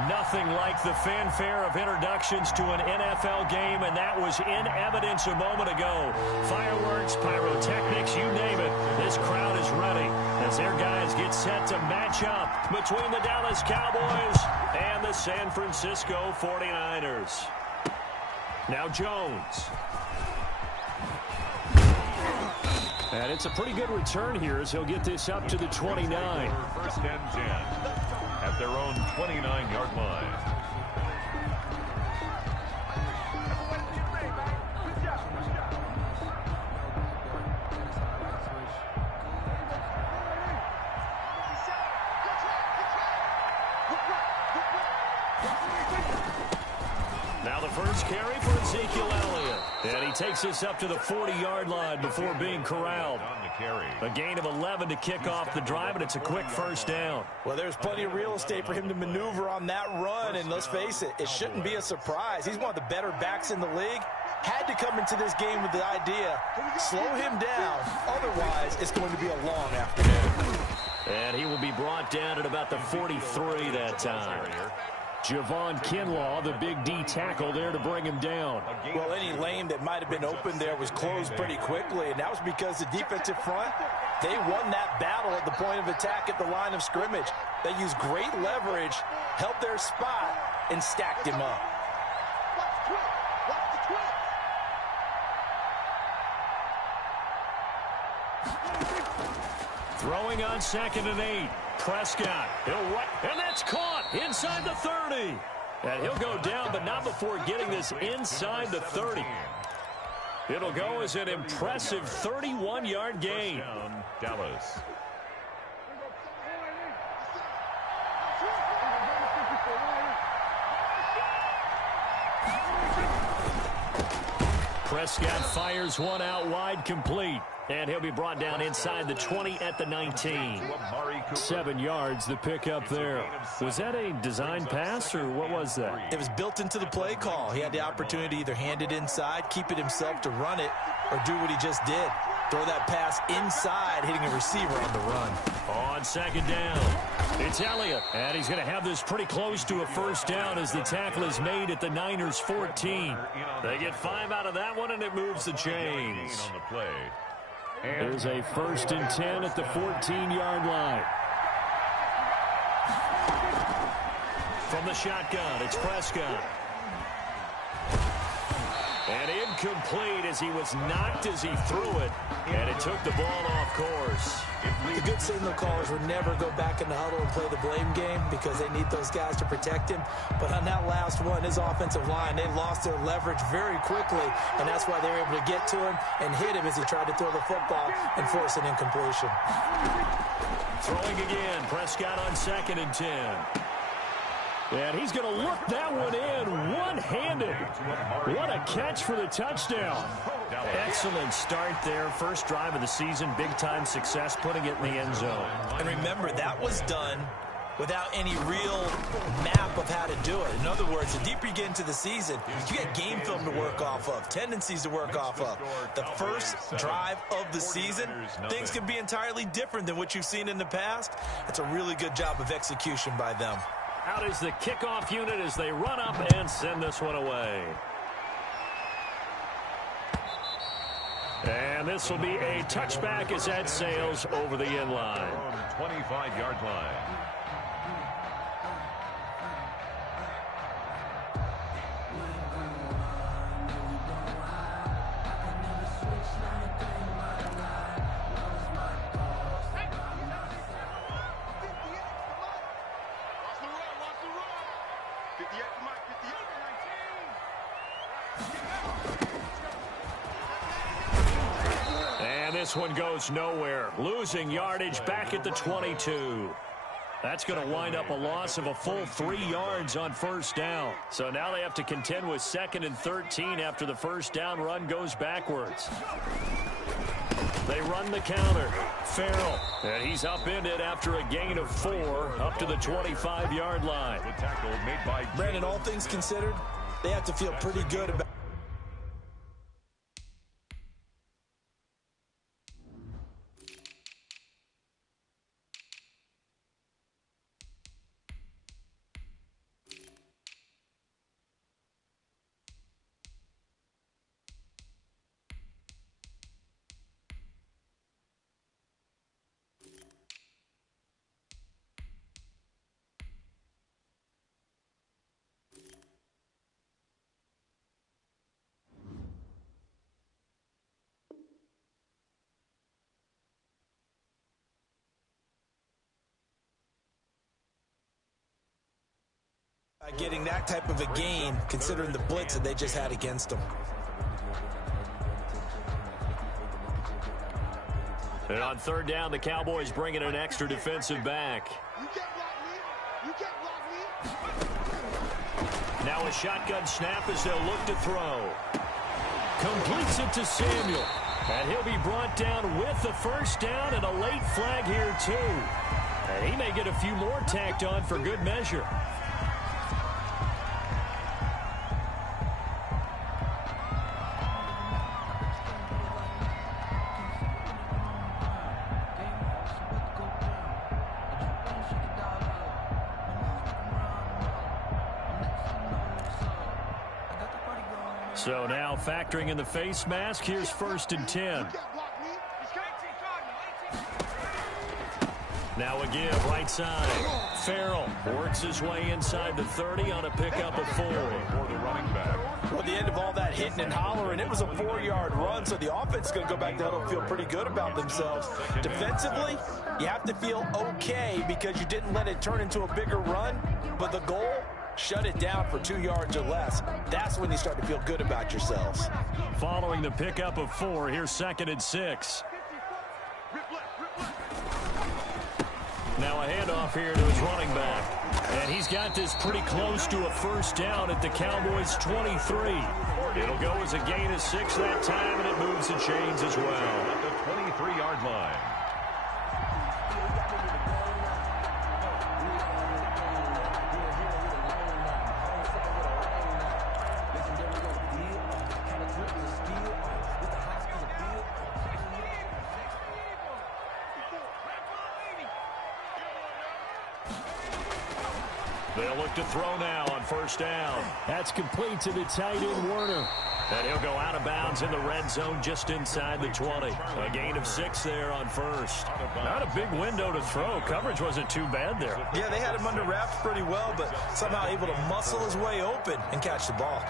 Nothing like the fanfare of introductions to an NFL game, and that was in evidence a moment ago. Fireworks, pyrotechnics, you name it. This crowd is ready as their guys get set to match up between the Dallas Cowboys and the San Francisco 49ers. Now Jones. And it's a pretty good return here as he'll get this up to the 29. First and 10 at their own 29-yard line. Now the first carry for Ezekiel Elliott. And he takes this up to the 40-yard line before being corralled. A gain of 11 to kick off the drive, and it's a quick first down. Well, there's plenty of real estate for him to maneuver on that run, and let's face it, it shouldn't be a surprise. He's one of the better backs in the league. Had to come into this game with the idea, slow him down, otherwise it's going to be a long afternoon. And he will be brought down at about the 43 that time. Javon Kinlaw, the big D tackle there to bring him down. Well, any lane that might have been open there was closed pretty quickly, and that was because the defensive front, they won that battle at the point of attack at the line of scrimmage. They used great leverage, held their spot, and stacked him up. Throwing on 2nd and 8. Prescott, he'll right, and that's caught inside the 30. And he'll go down, but not before getting this inside the 30. It'll go as an impressive 31-yard gain. Dallas. Prescott fires one out wide, complete. And he'll be brought down inside the 20 at the 19. 7 yards, the pickup there. Was that a design pass, or what was that? It was built into the play call. He had the opportunity to either hand it inside, keep it himself to run it, or do what he just did. Throw that pass inside, hitting a receiver on the run. On 2nd down, it's Elliott. And he's going to have this pretty close to a first down as the tackle is made at the Niners' 14. They get 5 out of that one, and it moves the chains. There's a 1st and 10 at the 14-yard line. From the shotgun, it's Prescott. And incomplete as he was knocked as he threw it. And it took the ball off course. The good signal callers would never go back in the huddle and play the blame game because they need those guys to protect him. But on that last one, his offensive line, they lost their leverage very quickly, and that's why they were able to get to him and hit him as he tried to throw the football and force an incompletion. Throwing again, Prescott on 2nd and 10. And he's going to look that one in one-handed. What a catch for the touchdown. Excellent start there. First drive of the season, big-time success, putting it in the end zone. And remember, that was done without any real map of how to do it. In other words, the deeper you get into the season, you get game film to work off of, tendencies to work off of. The first drive of the season, things can be entirely different than what you've seen in the past. It's a really good job of execution by them. Out is the kickoff unit as they run up and send this one away. And this will be a touchback as that sails over the end line. 25-yard line. This one goes nowhere. Losing yardage back at the 22. That's going to wind up a loss of a full 3 yards on first down. So now they have to contend with 2nd and 13 after the first down run goes backwards. They run the counter. Farrell. And he's upended after a gain of 4 up to the 25-yard line. The tackle made by Brandon, all things considered, they have to feel pretty good about Getting that type of a gain, considering the blitz that they just had against them. And on third down, the Cowboys bring in an extra defensive back. Now a shotgun snap as they'll look to throw. Completes it to Samuel. And he'll be brought down with the first down and a late flag here too. And he may get a few more tacked on for good measure. So now factoring in the face mask, here's 1st and 10. Now a give, right side. Farrell works his way inside the 30 on a pickup of 4. For the running back. Well, the end of all that hitting and hollering, it was a 4-yard run, so the offense is going to go back down and feel pretty good about themselves. Defensively, you have to feel okay because you didn't let it turn into a bigger run, but the goal, shut it down for 2 yards or less. That's when you start to feel good about yourselves. Following the pickup of 4, here's 2nd and 6. Now a handoff here to his running back. And he's got this pretty close to a first down at the Cowboys' 23. It'll go as a gain of 6 that time, and it moves the chains as well. At the 23-yard line. They'll look to throw now on first down. That's complete to the tight end, Werner. And he'll go out of bounds in the red zone just inside the 20. A gain of 6 there on first. Not a big window to throw. Coverage wasn't too bad there. Yeah, they had him under wraps pretty well, but somehow able to muscle his way open and catch the ball.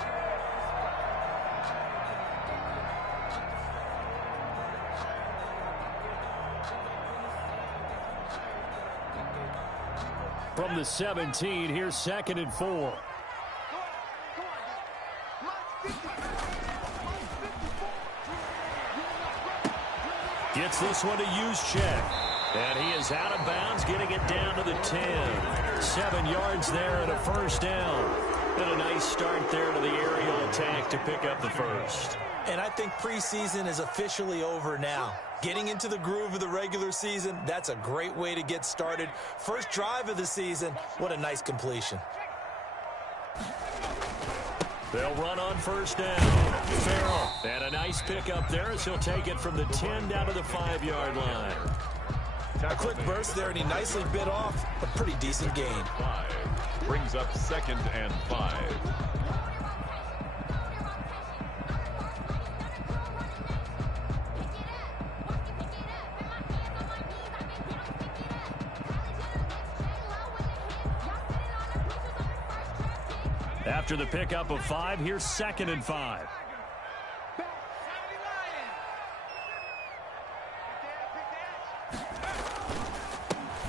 From the 17, here's 2nd and 4. Gets this one to Juszczyk. And he is out of bounds, getting it down to the 10. 7 yards there and a first down. And a nice start there to the aerial attack to pick up the first. And I think preseason is officially over now. Getting into the groove of the regular season, that's a great way to get started. First drive of the season, what a nice completion. They'll run on first down. Farrell. And a nice pickup there as he'll take it from the 10 down to the 5-yard line. A quick burst there, and he nicely bit off a pretty decent gain. 5 brings up 2nd and 5. After the pickup of 5, here's 2nd and 5.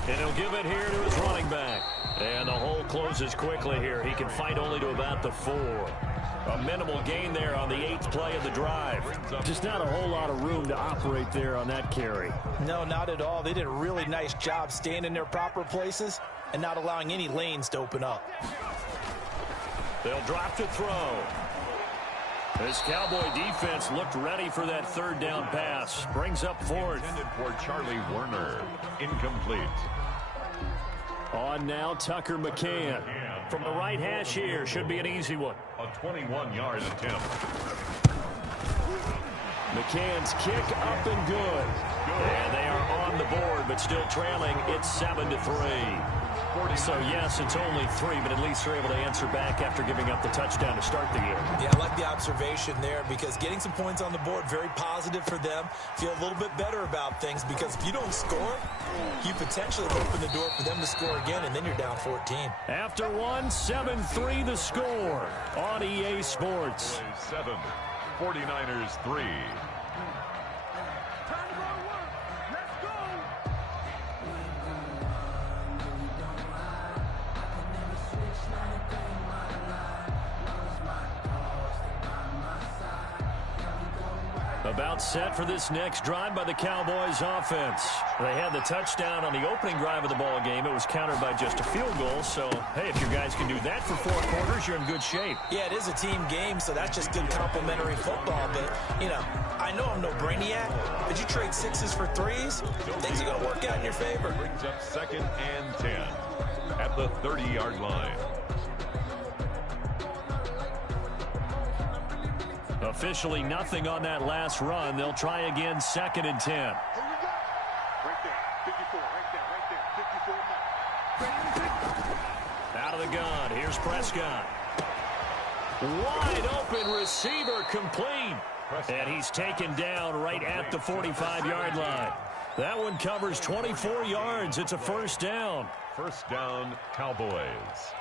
And he'll give it here to his running back. And the hole closes quickly here. He can fight only to about the 4. A minimal gain there on the 8th play of the drive. Just not a whole lot of room to operate there on that carry. No, not at all. They did a really nice job staying in their proper places and not allowing any lanes to open up. They'll drop to throw. This Cowboy defense looked ready for that 3rd down pass. Brings up 4th. Intended for Charlie Werner. Incomplete. On now, Tucker McCann. From the right hash here, should be an easy one. A 21-yard attempt. McCann's kick up and good. And they are on the board, but still trailing. It's 7-3. So, yes, it's only 3, but at least they're able to answer back after giving up the touchdown to start the game. Yeah, I like the observation there because getting some points on the board, very positive for them. Feel a little bit better about things because if you don't score, you potentially open the door for them to score again, and then you're down 14. After 1, 7-3 the score on EA Sports. 7, 49ers 3. About set for this next drive by the Cowboys offense. They had the touchdown on the opening drive of the ball game. It was countered by just a field goal. So, hey, if your guys can do that for 4 quarters, you're in good shape. Yeah, it is a team game, so that's just good complimentary football. But, you know, I know I'm no brainiac, but you trade 6s for 3s, things are going to work out in your favor. Brings up 2nd and 10 at the 30-yard line. Officially nothing on that last run. They'll try again 2nd and 10. Here we go. Right there. 54. Right there. 54. Out of the gun. Here's Prescott. Wide open receiver complete. And he's taken down right at the 45-yard line. That one covers 24 yards. It's a first down. First down, Cowboys.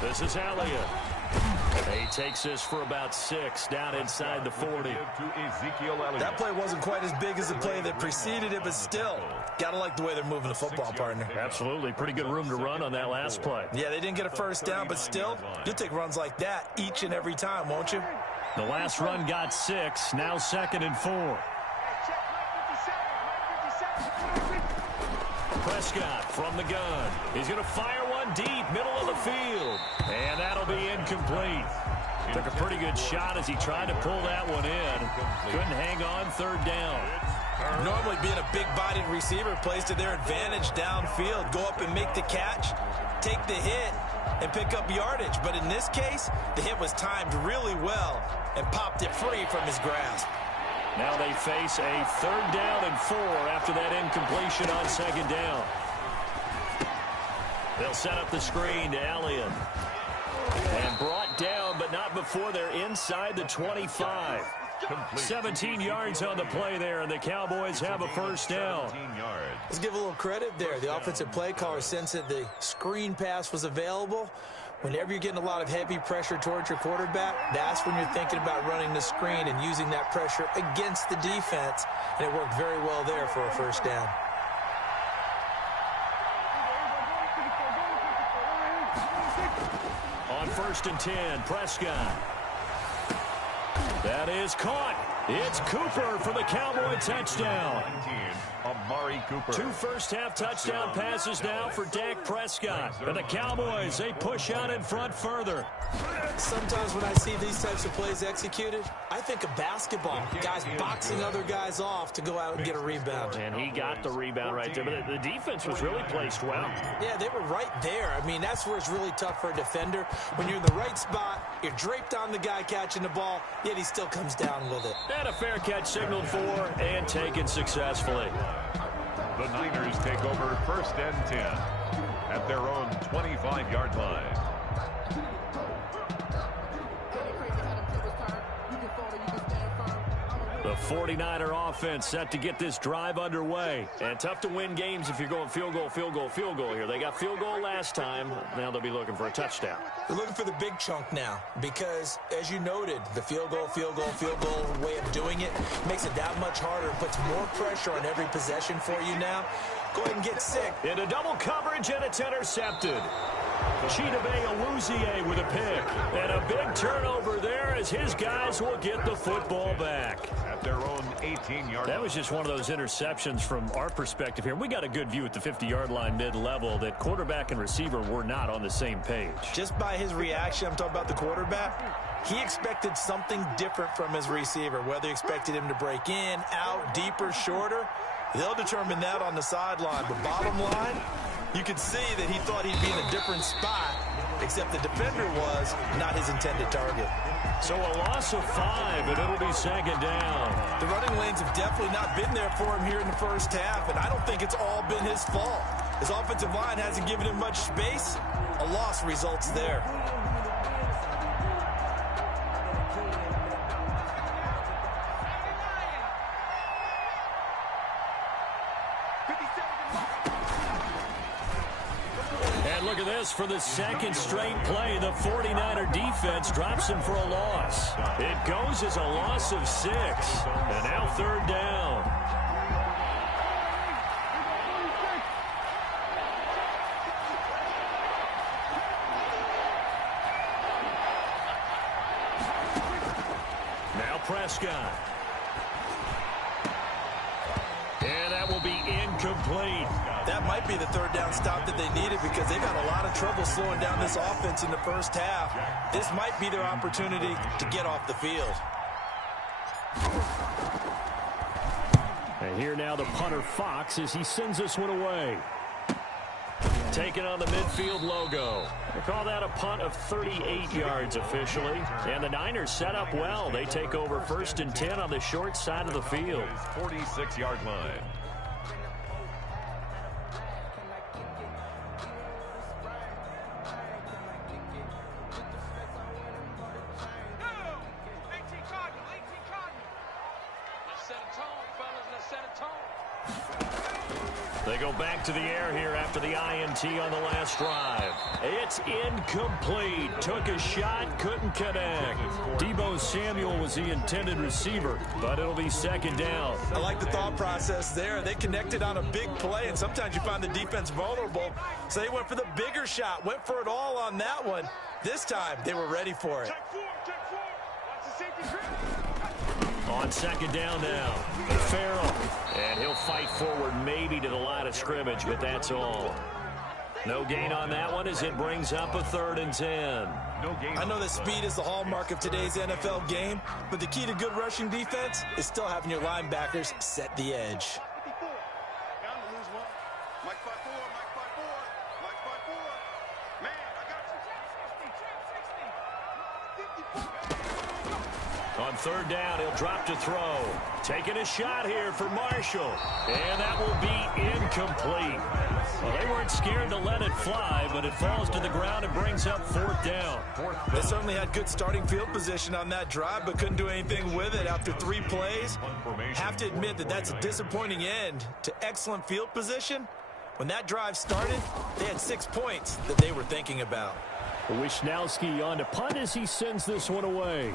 This is Elliott. He takes this for about 6 down inside the 40. That play wasn't quite as big as the play that preceded it, but still, gotta like the way they're moving the football, partner. Absolutely. Pretty good room to run on that last play. Yeah, they didn't get a first down, but still, you'll take runs like that each and every time, won't you? The last run got 6. Now 2nd and 4. Prescott from the gun. He's going to fire one deep, middle of the field. And that'll be incomplete. Took a pretty good shot as he tried to pull that one in. Couldn't hang on 3rd down. Normally being a big-bodied receiver plays to their advantage downfield. Go up and make the catch, take the hit, and pick up yardage. But in this case, the hit was timed really well and popped it free from his grasp. Now they face a 3rd down and 4 after that incompletion on 2nd down. They'll set up the screen to Elliott. And brought down, but not before they're inside the 25. 17 yards on the play there, and the Cowboys have a first down. Let's give a little credit there. The offensive play caller sensed that the screen pass was available. Whenever you're getting a lot of heavy pressure towards your quarterback, that's when you're thinking about running the screen and using that pressure against the defense. And it worked very well there for a first down. On 1st and 10, Prescott. That is caught. It's Cooper for the Cowboy touchdown. Amari Cooper. 2 first-half touchdown passes now for Dak Prescott. And the Cowboys, they push out in front further. Sometimes when I see these types of plays executed, I think of basketball. Guys boxing other guys off to go out and get a rebound. And he got the rebound right there. But the defense was really placed well. Yeah, they were right there. I mean, that's where it's really tough for a defender. When you're in the right spot, you're draped on the guy catching the ball, yet he still comes down with it. And a fair catch signaled for and taken successfully. The Niners take over 1st and 10 at their own 25-yard line. The 49er offense set to get this drive underway. And tough to win games if you're going field goal, field goal, field goal here. They got field goal last time. Now they'll be looking for a touchdown. They're looking for the big chunk now because, as you noted, the field goal way of doing it makes it that much harder. It puts more pressure on every possession for you now. Go ahead and get sick. Into double coverage, and it's intercepted. Chidobe Awuzie with a pick. And a big turnover there as his guys will get the football back. At their own 18-yard. That was just one of those interceptions from our perspective here. We got a good view at the 50-yard line mid-level that quarterback and receiver were not on the same page. Just by his reaction, I'm talking about the quarterback, he expected something different from his receiver, whether he expected him to break in, out, deeper, shorter. They'll determine that on the sideline. But bottom line, you could see that he thought he'd be in a different spot, except the defender was not his intended target. So a loss of 5, and it'll be 2nd down. The running lanes have definitely not been there for him here in the first half, and I don't think it's all been his fault. His offensive line hasn't given him much space. A loss results there. Look at this for the 2nd straight play. The 49er defense drops him for a loss. It goes as a loss of 6. And now 3rd down. Prescott. And that will be incomplete. That might be the third down stop that they needed because they've had a lot of trouble slowing down this offense in the first half. This might be their opportunity to get off the field. And here now the punter Fox as he sends this one away. Taking on the midfield logo. They call that a punt of 38 yards officially. And the Niners set up well. They take over 1st and 10 on the short side of the field. 46-yard line. They go back to the air here after the INT on the last drive. It's incomplete. Took a shot, couldn't connect. Deebo Samuel was the intended receiver, but it'll be 2nd down. I like the thought process there. They connected on a big play, and sometimes you find the defense vulnerable. So they went for the bigger shot, went for it all on that one. This time, they were ready for it. On 2nd down now, Farrell. And he'll fight forward maybe to the line of scrimmage, but that's all. No gain on that one as it brings up a 3rd and 10. I know that speed is the hallmark of today's NFL game, but the key to good rushing defense is still having your linebackers set the edge. On 3rd down, he'll drop to throw. Taking a shot here for Marshall. And that will be incomplete. Well, they weren't scared to let it fly, but it falls to the ground and brings up 4th down. They certainly had good starting field position on that drive, but couldn't do anything with it after 3 plays. Have to admit that that's a disappointing end to excellent field position. When that drive started, they had 6 points that they were thinking about. Wisnowski on to punt as he sends this one away.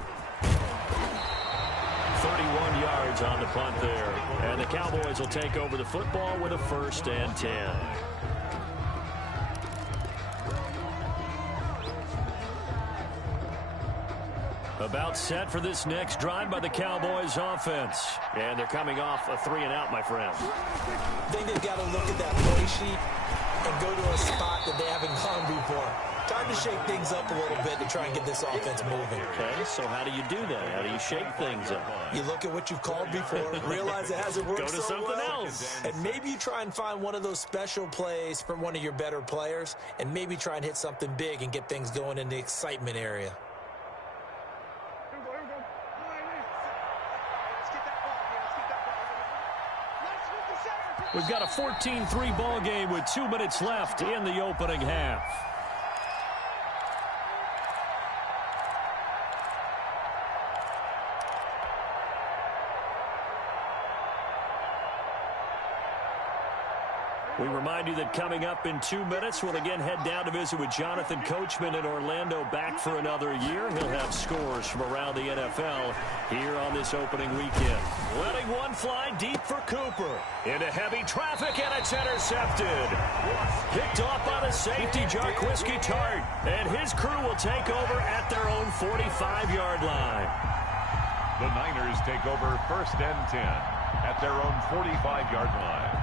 31 yards on the punt there. And the Cowboys will take over the football with a 1st and 10. About set for this next drive by the Cowboys offense. And they're coming off a 3-and-out, my friend. I think they've got to look at that play sheet and go to a spot that they haven't gone before. Time to shake things up a little bit to try and get this offense moving. Okay, so how do you do that? How do you shake things up? You look at what you've called before, realize it hasn't worked Go to so something well, else. and maybe you try and find one of those special plays from one of your better players, and maybe try and hit something big and get things going in the excitement area. We've got a 14-3 ball game with 2 minutes left in the opening half. We remind you that coming up in 2 minutes, we'll again head down to visit with Jonathan Coachman in Orlando, back for another year. He'll have scores from around the NFL here on this opening weekend. Letting one fly deep for Cooper. Into heavy traffic, and it's intercepted. Picked off by the safety, Jarquiski Tart. And his crew will take over at their own 45-yard line. The Niners take over 1st and 10 at their own 45-yard line.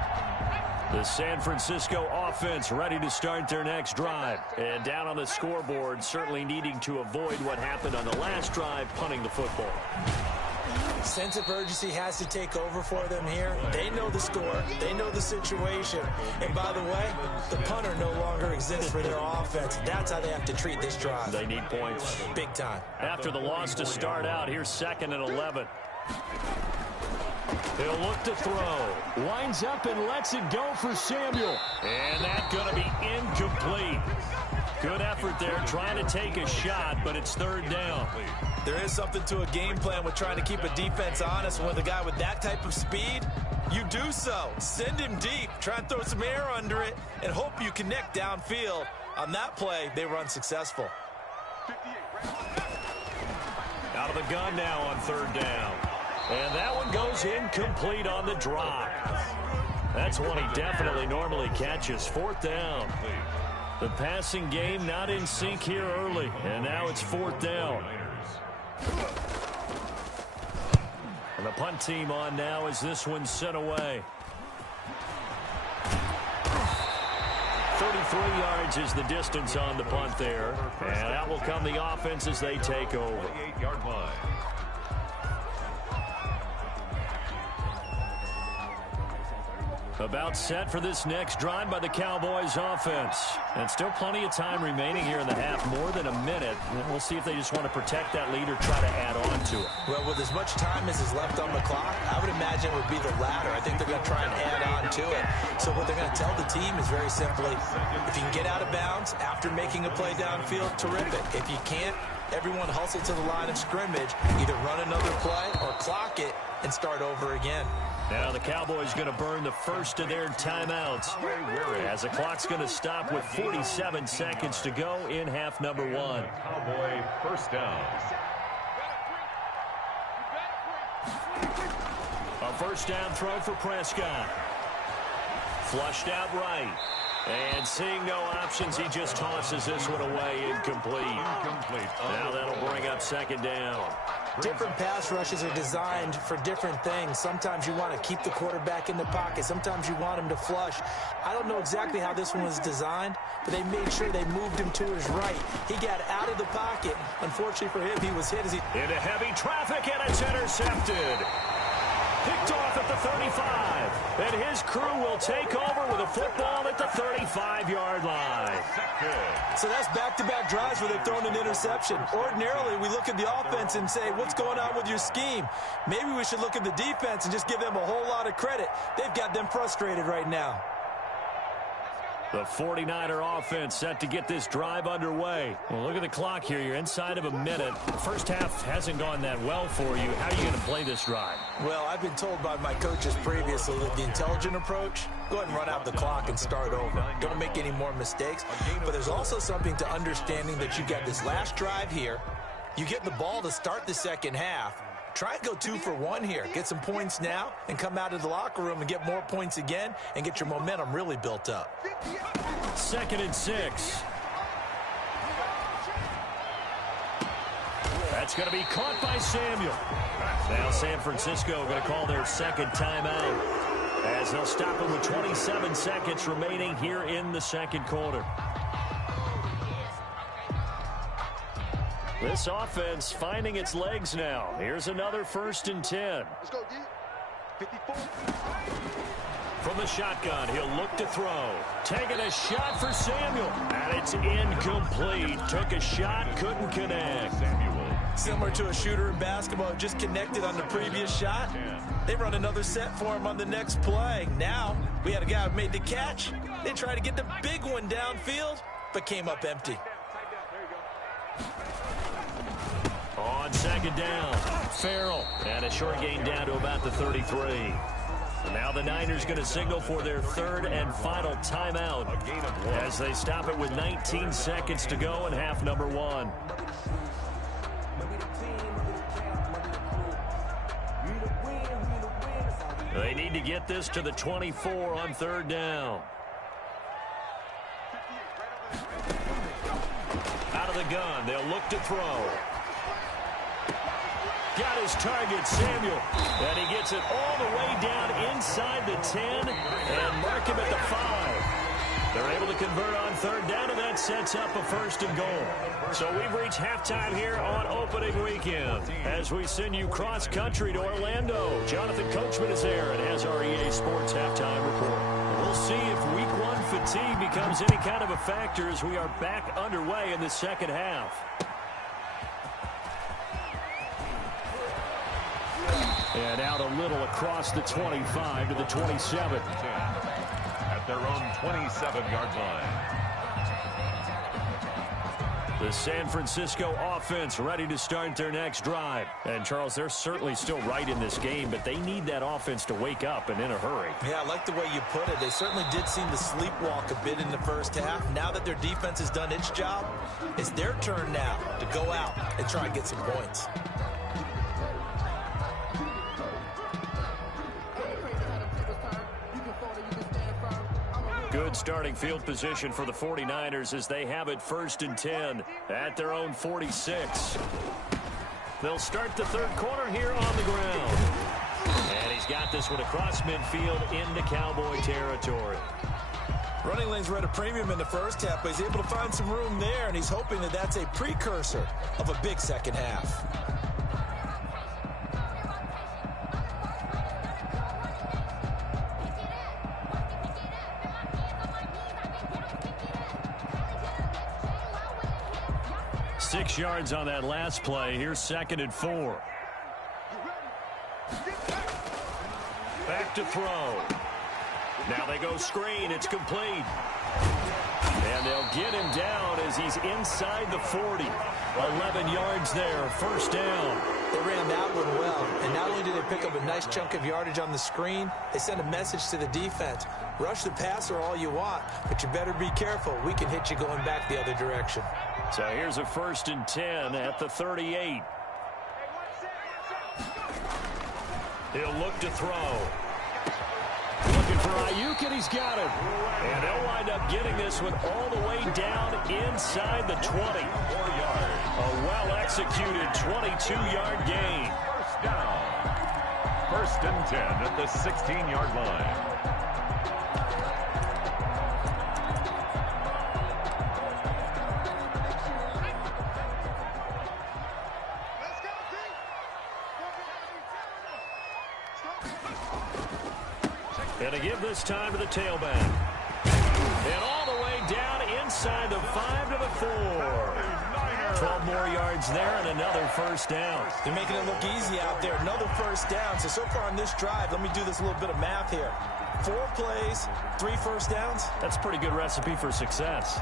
The San Francisco offense ready to start their next drive. And down on the scoreboard, certainly needing to avoid what happened on the last drive, punting the football. Sense of urgency has to take over for them here. They know the score. They know the situation. And by the way, the punter no longer exists for their offense. That's how they have to treat this drive. They need points. Big time. After the loss to start out, here's 2nd and 11. He'll look to throw. Winds up and lets it go for Samuel. And that's going to be incomplete. Good effort there trying to take a shot, but it's 3rd down. There is something to a game plan with trying to keep a defense honest. With a guy with that type of speed, you do so. Send him deep. Try and throw some air under it and hope you connect downfield. On that play, they were unsuccessful. Out of the gun now on 3rd down. And that one goes incomplete on the drop. That's one he definitely normally catches. 4th down. The passing game not in sync here early. And now it's 4th down. And the punt team on now as this one's sent away. 33 yards is the distance on the punt there. And out will come the offense as they take over. 28-yard line. About set for this next drive by the Cowboys offense. And still plenty of time remaining here in the half, more than a minute. And we'll see if they just want to protect that lead or try to add on to it. Well, with as much time as is left on the clock, I would imagine it would be the latter. I think they're going to try and add on to it. So what they're going to tell the team is very simply, if you can get out of bounds after making a play downfield, terrific. If you can't, everyone hustle to the line of scrimmage, either run another play or clock it and start over again. Now the Cowboys going to burn the first of their timeouts as the clock's going to stop with 47 seconds to go in half number one. Cowboy first down. A first down throw for Prescott. Flushed out right. And seeing no options, he just tosses this one away, incomplete. Now that'll bring up second down. Different pass rushes are designed for different things. Sometimes you want to keep the quarterback in the pocket. Sometimes you want him to flush. I don't know exactly how this one was designed, but they made sure they moved him to his right. He got out of the pocket. Unfortunately for him, he was hit as he... Into heavy traffic, and it's intercepted. Picked off at the 35. And his crew will take over with a football at the 35-yard line. So that's back-to-back drives where they've thrown an interception. Ordinarily, we look at the offense and say, what's going on with your scheme? Maybe we should look at the defense and just give them a whole lot of credit. They've got them frustrated right now. The 49er offense set to get this drive underway. Well, look at the clock here. You're inside of a minute. The first half hasn't gone that well for you. How are you going to play this drive? Well, I've been told by my coaches previously that the intelligent approach, go ahead and run out the clock and start over. Don't make any more mistakes. But there's also something to understanding that you got this last drive here. You get the ball to start the second half. Try and go 2 for 1 here. Get some points now and come out of the locker room and get more points again and get your momentum really built up. 2nd and 6. That's going to be caught by Samuel. Now San Francisco going to call their second timeout as they'll stop it with 27 seconds remaining here in the second quarter. This offense finding its legs now. Here's another 1st and 10. Let's go, D. 54. From the shotgun, he'll look to throw. Taking a shot for Samuel. And it's incomplete. Took a shot, couldn't connect. Similar to a shooter in basketball who just connected on the previous shot. They run another set for him on the next play. Now, we had a guy who made the catch. They tried to get the big one downfield, but came up empty. On second down, Farrell. And a short gain down to about the 33. Now the Niners going to signal for their 3rd and final timeout as they stop it with 19 seconds to go in half number 1. They need to get this to the 24 on 3rd down. Out of the gun, they'll look to throw. Got his target, Samuel, and he gets it all the way down inside the 10 and mark him at the 5. They're able to convert on 3rd down, and that sets up a 1st and goal. So we've reached halftime here on opening weekend as we send you cross-country to Orlando. Jonathan Coachman is there and has our EA Sports halftime report. We'll see if Week 1 fatigue becomes any kind of a factor as we are back underway in the second half. And out a little across the 25 to the 27. At their own 27-yard line. The San Francisco offense ready to start their next drive. And, Charles, they're certainly still right in this game, but they need that offense to wake up and in a hurry. Yeah, I like the way you put it. They certainly did seem to sleepwalk a bit in the first half. Now that their defense has done its job, it's their turn now to go out and try and get some points. Good starting field position for the 49ers as they have it 1st and 10 at their own 46. They'll start the 3rd quarter here on the ground. And he's got this one across midfield into Cowboy territory. Running lanes were at a premium in the first half, but he's able to find some room there, and he's hoping that that's a precursor of a big second half. Six yards on that last play. Here's 2nd and 4. Back to throw. Now they go screen. It's complete. And they'll get him down as he's inside the 40. 11 yards there. First down. They ran that one well. And not only did they pick up a nice chunk of yardage on the screen, they sent a message to the defense. Rush the passer all you want, but you better be careful. We can hit you going back the other direction. So here's a 1st and 10 at the 38. He'll look to throw. Looking for Ayuk, and he's got it. And they'll wind up getting this one all the way down inside the 20. 4 yards. A well-executed 22-yard gain. First down. 1st and 10 at the 16-yard line. And to give this time to the tailback. And all the way down inside the 5 to the 4. 12 more yards there and another first down. They're making it look easy out there. Another first down. So far on this drive, let me do this little bit of math here. 4 plays, 3 first downs. That's a pretty good recipe for success.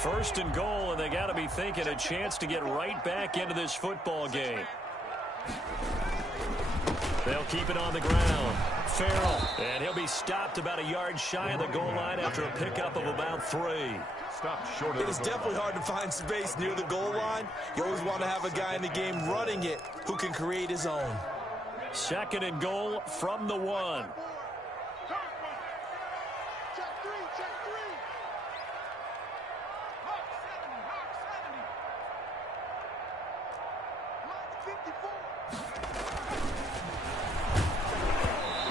1st and goal, and they got to be thinking a chance to get right back into this football game. They'll keep it on the ground. Farrell, and he'll be stopped about a yard shy of the goal line after a pickup of about 3. Stopped short of It is definitely hard to find space near the goal line. You always want to have a guy in the game running it who can create his own. 2nd and goal from the 1.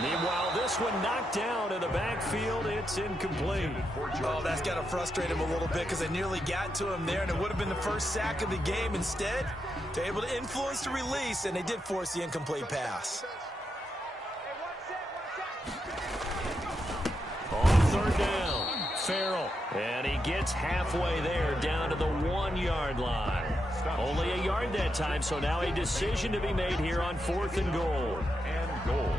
Meanwhile, this one knocked down in the backfield. It's incomplete. Oh, that's got to frustrate him a little bit because they nearly got to him there, and it would have been the first sack of the game. Instead, they're able to influence the release, and they did force the incomplete pass. On 3rd down, Farrell. And he gets halfway there down to the 1-yard line. Only a yard that time, so now a decision to be made here on 4th and goal. And goal.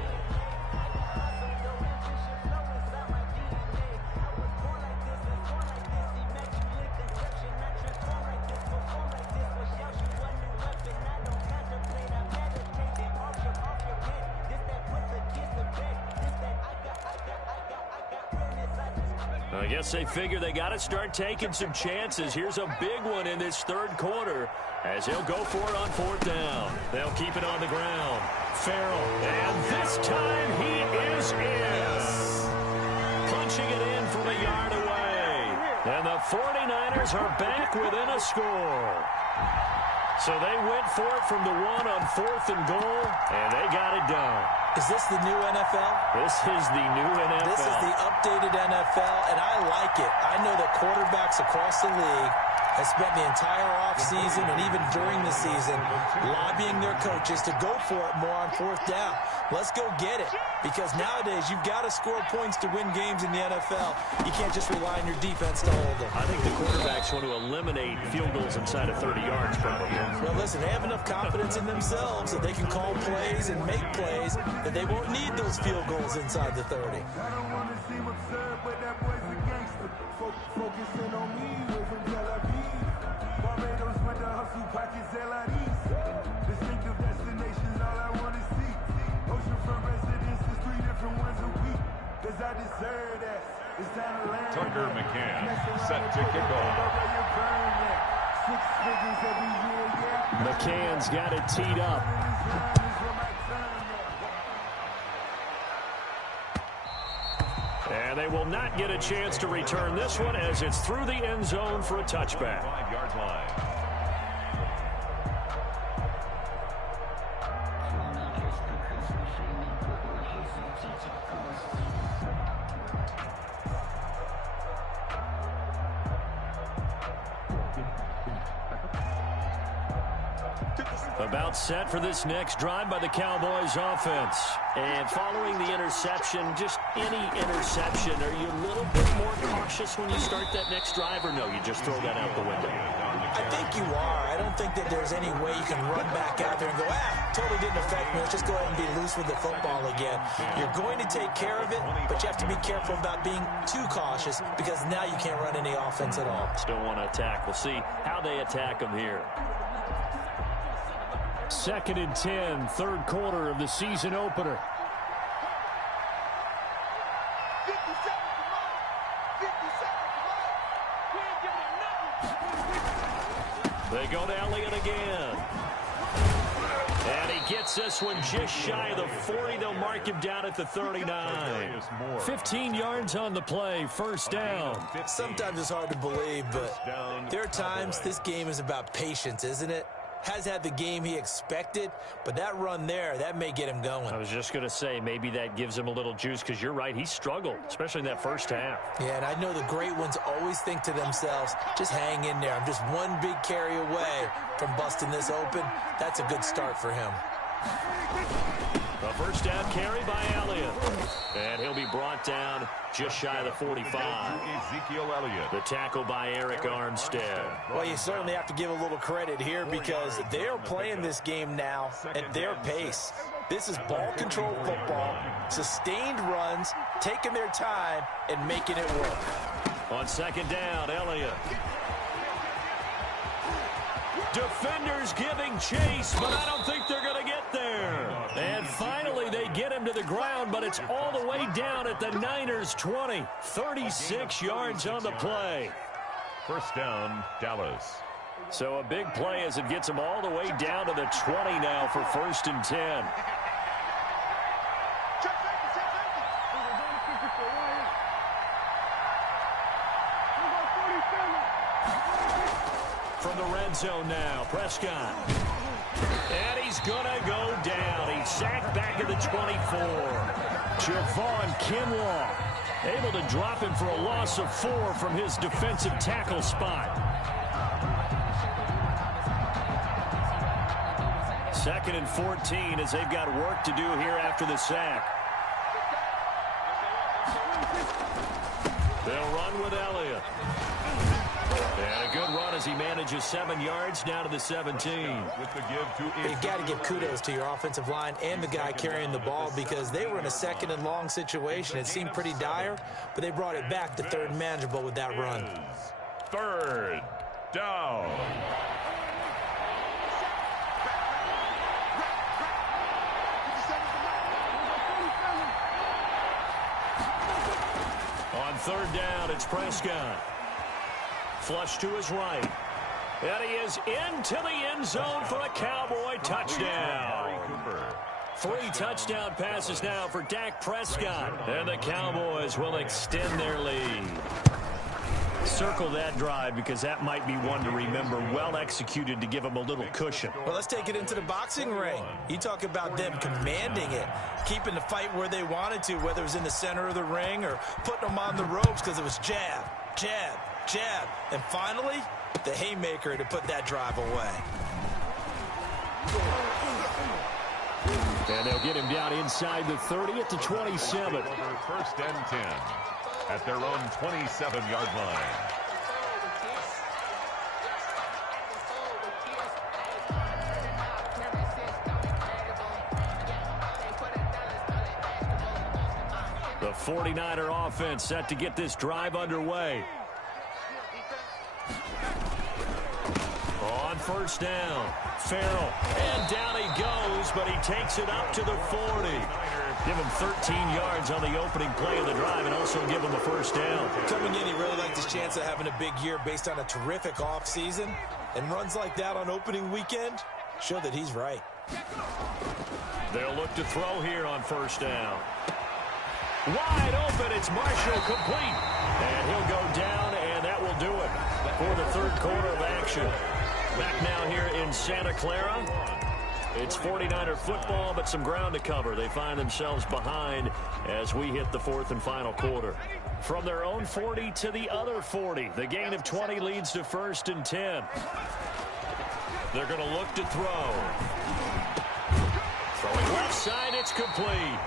I guess they figure they got to start taking some chances. Here's a big one in this 3rd quarter as he'll go for it on 4th down. They'll keep it on the ground. Farrell, and this time he is in. Punching it in from a yard away. And the 49ers are back within a score. So they went for it from the 1 on 4th and goal, and they got it done. Is this the new NFL? This is the new NFL. This is the updated NFL, and I like it. I know that quarterbacks across the league have spent the entire offseason and even during the season lobbying their coaches to go for it more on 4th down. Let's go get it, because nowadays you've got to score points to win games in the NFL. You can't just rely on your defense to hold them. I think the quarterbacks want to eliminate field goals inside of 30 yards probably. Well, listen, they have enough confidence in themselves that they can call plays and make plays that they won't need those field goals inside the 30. Tucker McCann set to kick off. McCann's got it teed up. And they will not get a chance to return this one as it's through the end zone for a touchback. 5-yard line. About set for this next drive by the Cowboys offense. And following the interception, just any interception, are you a little bit more cautious when you start that next drive, or no, you just throw that out the window? I think you are. I don't think that there's any way you can run back out there and go, totally didn't affect me. Let's just go ahead and be loose with the football again. You're going to take care of it, but you have to be careful about being too cautious because now you can't run any offense at all. Still want to attack. We'll see how they attack them here. 2nd and 10, third quarter of the season opener. They go to Elliott again. And he gets this one just shy of the 40. They'll mark him down at the 39. 15 yards on the play, first down. Sometimes it's hard to believe, but there are times this game is about patience, isn't it? Has had the game he expected, but that run there, that may get him going. I was just going to say, maybe that gives him a little juice, because you're right, he struggled, especially in that first half. Yeah, and I know the great ones always think to themselves, just hang in there. I'm just one big carry away from busting this open. That's a good start for him. A first down carry by Elliott. And he'll be brought down just shy of the 45. Ezekiel Elliott. The tackle by Eric Armstead. Well, you certainly have to give a little credit here because they're playing this game now at their pace. This is ball control football, sustained runs, taking their time, and making it work. On 2nd down, Elliott. Defenders giving chase, but I don't think they're going to get there. And finally, they get him to the ground, but it's all the way down at the Niners' 20. 36 yards on the play. First down, Dallas. So a big play as it gets them all the way down to the 20 now for 1st and 10. From the red zone now, Prescott. And he's going to go down. He's sacked back at the 24. Javon Kinlaw able to drop him for a loss of 4 from his defensive tackle spot. 2nd and 14 as they've got work to do here after the sack. They'll run with Elliott. And a good run as he manages 7 yards down to the 17. You've got to give kudos to your offensive line and the guy carrying the ball because they were in a 2nd and long situation. It seemed pretty dire, but they brought it back to 3rd and manageable with that run. 3rd down. On 3rd down, it's Prescott. Flush to his right. And he is into the end zone for a Cowboy touchdown. 3 touchdown passes now for Dak Prescott. And the Cowboys will extend their lead. Circle that drive because that might be one to remember. Well executed to give them a little cushion. Well, let's take it into the boxing ring. You talk about them commanding it, keeping the fight where they wanted to, whether it was in the center of the ring or putting them on the ropes because it was jab, jab, jab, and finally, the haymaker to put that drive away. And they'll get him down inside the 30 at the 27. 1st and 10 at their own 27-yard line. The 49er offense set to get this drive underway. On 1st down, Farrell, and down he goes, but he takes it up to the 40. Give him 13 yards on the opening play of the drive and also give him a 1st down. Coming in, he really liked his chance of having a big year based on a terrific offseason, and runs like that on opening weekend show that he's right. They'll look to throw here on 1st down. Wide open, it's Marshall, complete. And he'll go down, and that will do it for the 3rd quarter of action. Back now here in Santa Clara. It's 49er football, but some ground to cover. They find themselves behind as we hit the 4th and final quarter. From their own 40 to the other 40. The gain of 20 leads to 1st and 10. They're going to look to throw. Throwing left side, it's complete.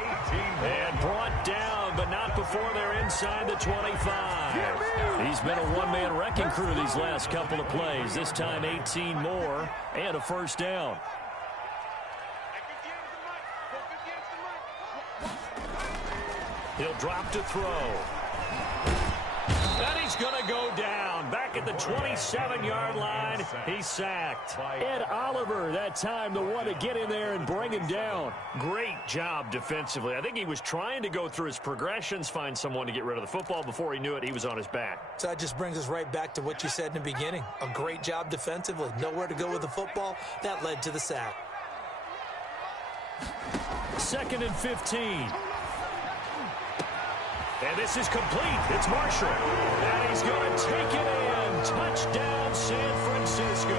And brought down, but not before they're inside the 25. He's been a one-man wrecking crew these last couple of plays. This time 18 more and a first down. He'll drop to throw. And he's going to go down. Back at the 27-yard line, he's sacked. Ed Oliver, that time, the one to get in there and bring him down. Great job defensively. I think he was trying to go through his progressions, find someone to get rid of the football. Before he knew it, he was on his back. So that just brings us right back to what you said in the beginning. A great job defensively. Nowhere to go with the football. That led to the sack. 2nd and 15. And this is complete. It's Marshall. And he's going to take it in. Touchdown, San Francisco.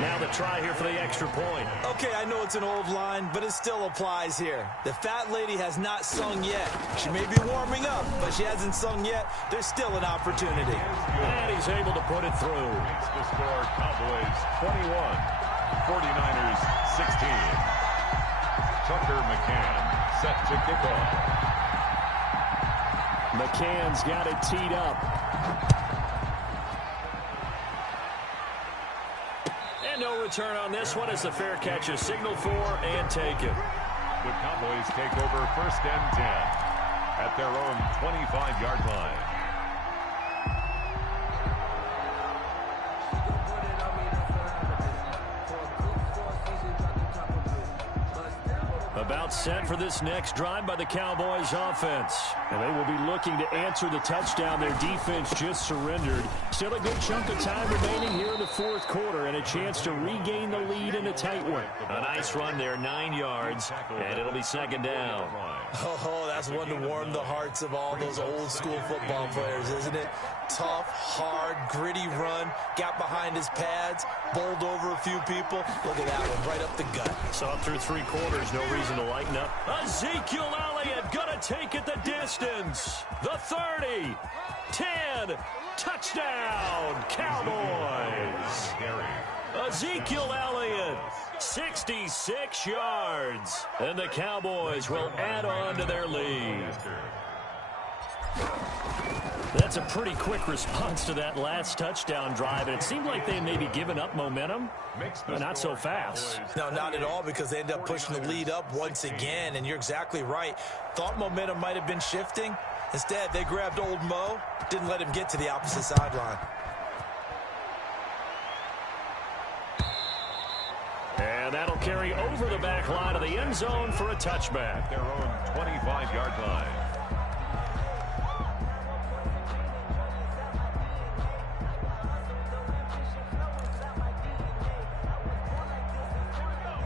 Now the try here for the extra point. Okay, I know it's an old line, but it still applies here. The fat lady has not sung yet. She may be warming up, but she hasn't sung yet. There's still an opportunity. And he's able to put it through. Makes the score Cowboys 21, 49ers 16. Tucker McCann set to kick off. McCann's got it teed up. And no return on this one as the fair catch is signaled for and taken. The Cowboys take over 1st and 10 at their own 25-yard line. About set for this next drive by the Cowboys offense. And they will be looking to answer the touchdown their defense just surrendered. Still a good chunk of time remaining here in the 4th quarter and a chance to regain the lead in a tight one. A nice run there, 9 yards, and it'll be 2nd down. Oh, that's one to warm the hearts of all those old school football players, isn't it? Tough, hard, gritty run, got behind his pads, bowled over a few people. Look at that one, right up the gut. Saw through 3 quarters, no reason to lighten up. Ezekiel Elliott gonna take it the distance. The 30, 10, touchdown, Cowboys. Ezekiel Elliott, 66 yards. And the Cowboys will add on to their lead. That's a pretty quick response to that last touchdown drive, and it seemed like they may be giving up momentum, but not so fast. No, not at all, because they end up pushing the lead up once again, and you're exactly right. Thought momentum might have been shifting. Instead, they grabbed old Mo, didn't let him get to the opposite sideline. And that'll carry over the back line of the end zone for a touchback. Their own 25-yard line.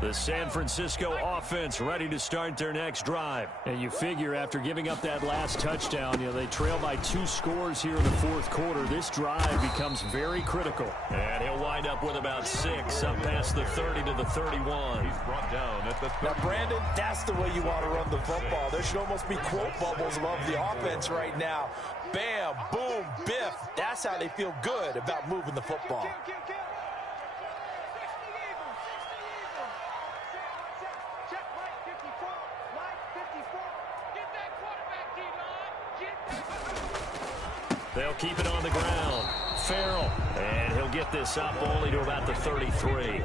The San Francisco offense ready to start their next drive. And you figure after giving up that last touchdown, they trail by 2 scores here in the 4th quarter. This drive becomes very critical. And he'll wind up with about 6 up past the 30 to the 31. He's brought down at the 30. Now, Brandon, that's the way you want to run the football. There should almost be quote bubbles above the offense right now. Bam, boom, biff. That's how they feel good about moving the football. They'll keep it on the ground. Farrell, and he'll get this up only to about the 33.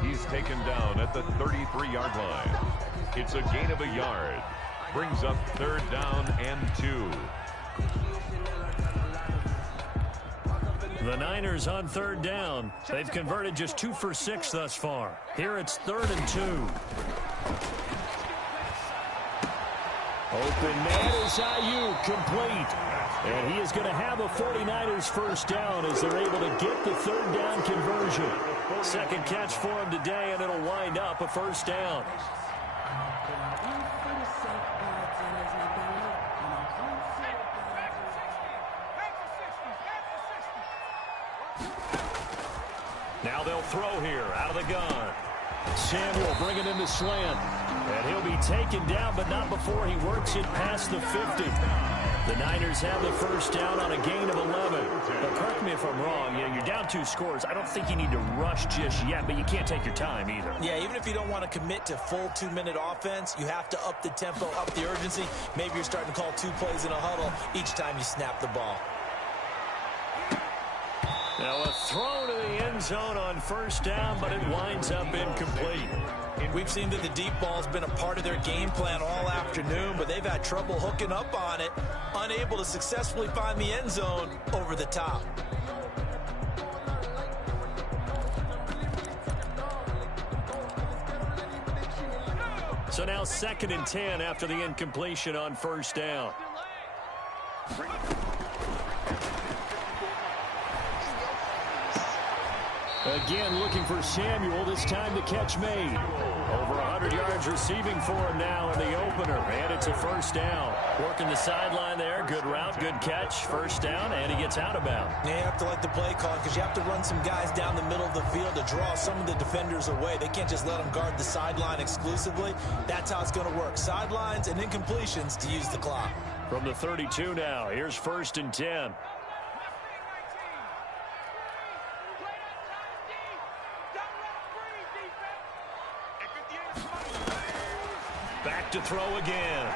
He's taken down at the 33-yard line. It's a gain of a yard. Brings up 3rd down and 2. The Niners on 3rd down. They've converted just 2 for 6 thus far. Here it's 3rd and 2. Open man is Ayuk, complete. And he is going to have a 49ers first down as they're able to get the 3rd down conversion. 2nd catch for him today, and it'll wind up a first down. Now they'll throw here out of the gun. Samuel bringing in the slant. And he'll be taken down, but not before he works it past the 50. The Niners have the first down on a gain of 11. But Kirk correct me if I'm wrong, you're down 2 scores. I don't think you need to rush just yet, but you can't take your time either. Yeah, even if you don't want to commit to full 2-minute offense, you have to up the tempo, up the urgency. Maybe you're starting to call 2 plays in a huddle each time you snap the ball. Now a throw to the end zone on first down, but it winds up incomplete. We've seen that the deep ball's been a part of their game plan all afternoon, but they've had trouble hooking up on it, unable to successfully find the end zone over the top. So now 2nd and 10 after the incompletion on first down. Again, looking for Samuel. This time the catch made. Over 100 yards receiving for him now in the opener. And it's a first down. Working the sideline there. Good route, good catch. First down, and he gets out of bounds. Yeah, you have to like the play call because you have to run some guys down the middle of the field to draw some of the defenders away. They can't just let them guard the sideline exclusively. That's how it's going to work. Sidelines and incompletions to use the clock. From the 32 now, here's 1st and 10. Back to throw again.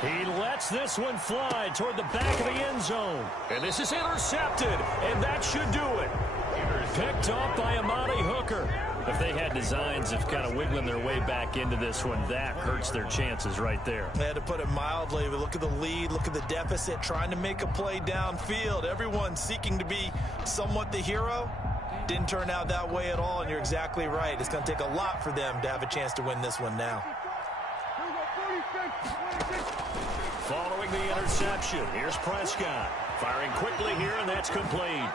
He lets this one fly toward the back of the end zone. And this is intercepted, and that should do it. Picked off by Amani Hooker. If they had designs of kind of wiggling their way back into this one, that hurts their chances right there. They had to put it mildly, but look at the lead, look at the deficit, trying to make a play downfield. Everyone seeking to be somewhat the hero. Didn't turn out that way at all, and you're exactly right. It's going to take a lot for them to have a chance to win this one now. Following the interception, here's Prescott. Firing quickly here, and that's complete.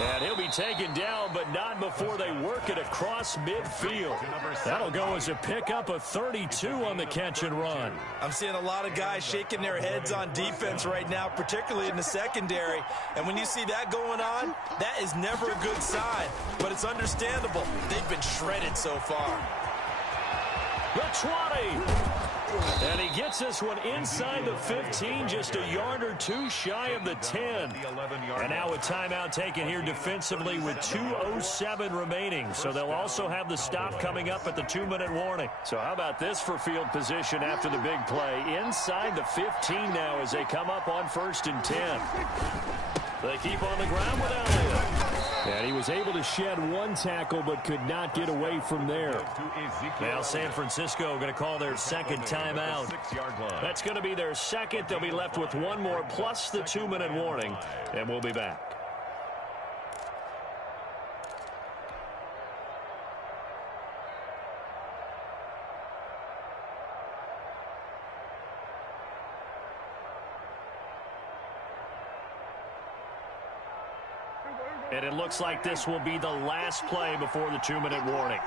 And he'll be taken down, but not before they work it across midfield. That'll go as a pickup of 32 on the catch and run. I'm seeing a lot of guys shaking their heads on defense right now, particularly in the secondary. And when you see that going on, that is never a good sign. But it's understandable. They've been shredded so far. The 20. And he gets this one inside the 15, just a yard or 2 shy of the 10. And now a timeout taken here defensively with 2:07 remaining. So they'll also have the stop coming up at the 2-minute warning. So how about this for field position after the big play? Inside the 15 now as they come up on 1st and 10. They keep on the ground with Elliott. And he was able to shed 1 tackle but could not get away from there. Now San Francisco going to call their 2nd timeout. That's going to be their 2nd. They'll be left with 1 more plus the 2-minute warning. And we'll be back. And it looks like this will be the last play before the 2-minute warning.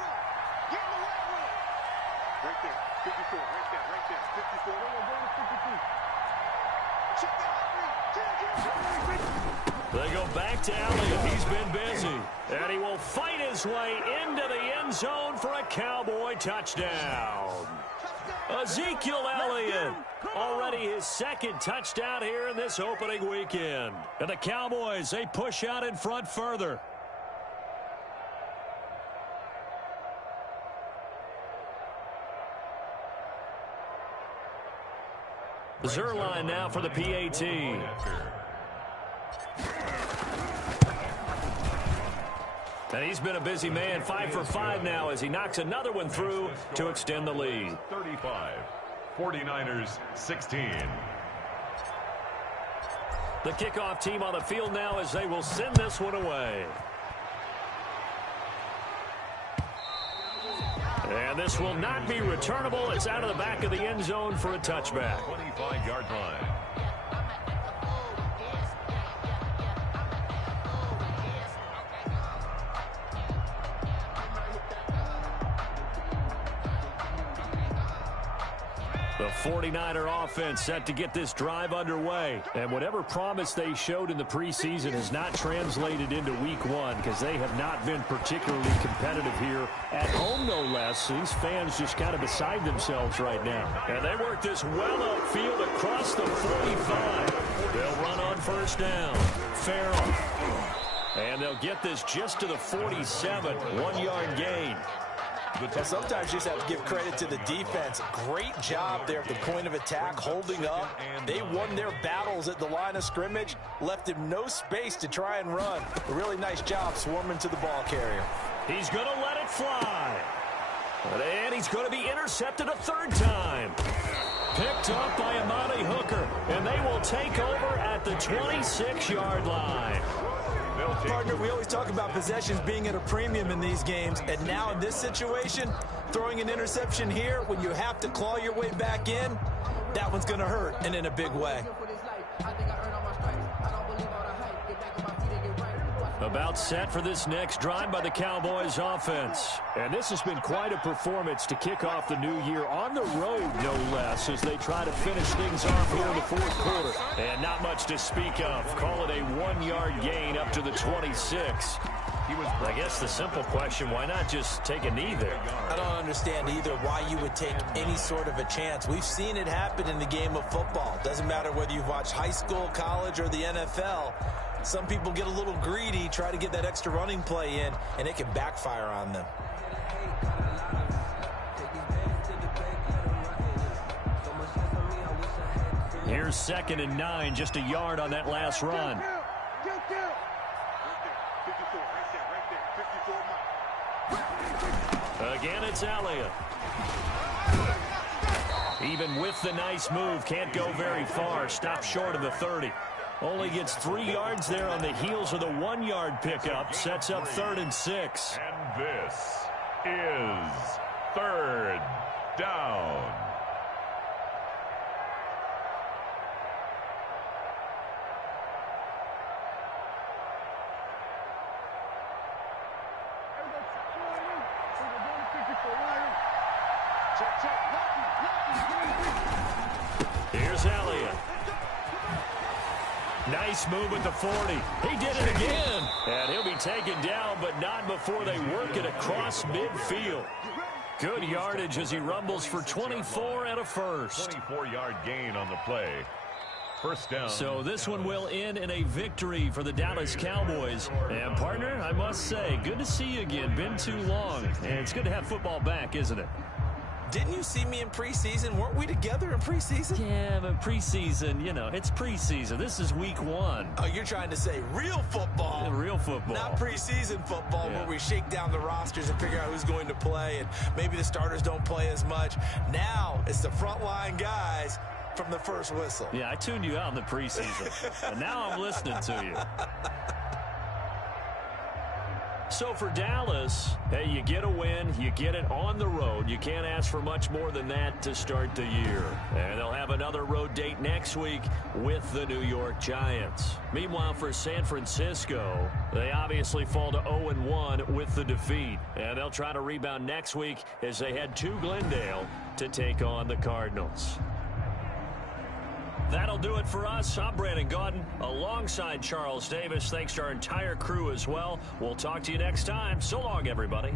Right there, 54, right there, 54. They go back to Elliott. He's been busy. And he will fight his way into the end zone for a Cowboy touchdown. Ezekiel Elliott, already his 2nd touchdown here in this opening weekend. And the Cowboys, they push out in front further. Zerline now for the PAT. And he's been a busy man, 5 for 5 now as he knocks another one through to extend the lead. 35, 49ers 16. The kickoff team on the field now as they will send this one away. And this will not be returnable. It's out of the back of the end zone for a touchback. 25-yard line. The 49er offense set to get this drive underway. And whatever promise they showed in the preseason has not translated into week one because they have not been particularly competitive here at home, no less. These fans just kind of beside themselves right now. And they work this well upfield across the 45. They'll run on first down. Farrell. And they'll get this just to the 47. 1-yard gain. Well, sometimes you just have to give credit to the defense. Great job there at the point of attack, holding up. They won their battles at the line of scrimmage, left him no space to try and run. A really nice job swarming to the ball carrier. He's going to let it fly. And he's going to be intercepted a third time. Picked up by Amani Hooker, and they will take over at the 26-yard line. Partner, we always talk about possessions being at a premium in these games, and now in this situation, throwing an interception here when you have to claw your way back in, that one's going to hurt, and in a big way. About set for this next drive by the Cowboys offense. And this has been quite a performance to kick off the new year on the road, no less, as they try to finish things off here in the fourth quarter. And not much to speak of. Call it a 1-yard gain up to the 26. I guess the simple question, why not just take a knee there? I don't understand either why you would take any sort of a chance. We've seen it happen in the game of football. Doesn't matter whether you've watched high school, college, or the NFL. Some people get a little greedy, try to get that extra running play in, and it can backfire on them. Here's 2nd and 9, just a yard on that last run. Again, it's Elliott. Even with the nice move, can't go very far. Stop short of the 30. Only gets 3 yards there on the heels of the 1-yard pickup. Sets up 3rd and 6. And this is 3rd down. Here's Elliott. Nice move at the 40. He did it again. And he'll be taken down, but not before they work it across midfield. Good yardage as he rumbles for 24 and a first. 24-yard gain on the play. First down. So this one will end in a victory for the Dallas Cowboys. And, partner, I must say, good to see you again. Been too long. And it's good to have football back, isn't it? Didn't you see me in preseason? Weren't we together in preseason? Yeah, but preseason, you know, it's preseason. This is week 1. Oh, you're trying to say real football. Yeah, real football. Not preseason football where we shake down the rosters and figure out who's going to play, and maybe the starters don't play as much. Now it's the frontline guys from the first whistle. Yeah, I tuned you out in the preseason, and now I'm listening to you. So for Dallas, hey, you get a win, you get it on the road. You can't ask for much more than that to start the year. And they'll have another road date next week with the New York Giants. Meanwhile, for San Francisco, they obviously fall to 0-1 with the defeat. And they'll try to rebound next week as they head to Glendale to take on the Cardinals. That'll do it for us. I'm Brandon Gaudin alongside Charles Davis. Thanks to our entire crew as well. We'll talk to you next time. So long, everybody.